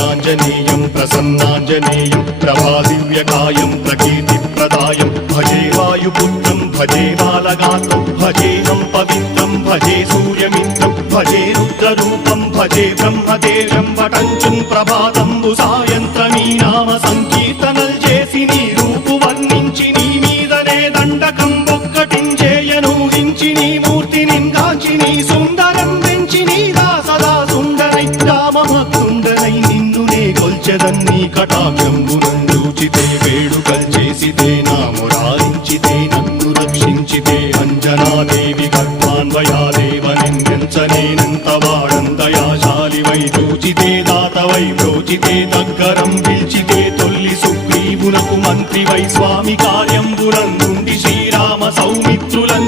आञ्जनेयं प्रसन्नाञ्जनेयं प्रभादिव्यकायं प्रकीर्तिप्रदायं भजे वायुपुत्रं भजे बालगात्रं भजेऽहं पवित्रं भजे सूर्यमित्रं भजे रुद्ररूपं भजे ब्रह्मदेवं वटञ्चुं प्रभाతంబు సాయంత్రమీ నామ సంకీర్తనల్ చేసి నీ రూపు వర్ణించి నీ మీదనే దండకం ఒక్కటించేయను హించి నీ మూర్తిని గాంచి నీ సుందరం పెంచి నీ దాసదా సుందరై రామభక్తుండనై నిన్నునే కొల్చెదన్నీ కటాక్షంబునందూచితే వేడుకల్ చేసితే నా మురారించితే నన్ను రక్షించితే అంజనాదేవి గర్భాన్వయాదేవనెంచనేనంత వాడంతయాశాలివై చూచితే దాతవై ప్రోచితే దగ్గరం పిలిచితే తొల్లి సుగ్రీవునకు మంత్రివై స్వామి కార్యంబునందుండి శ్రీరామ సౌమిత్రులం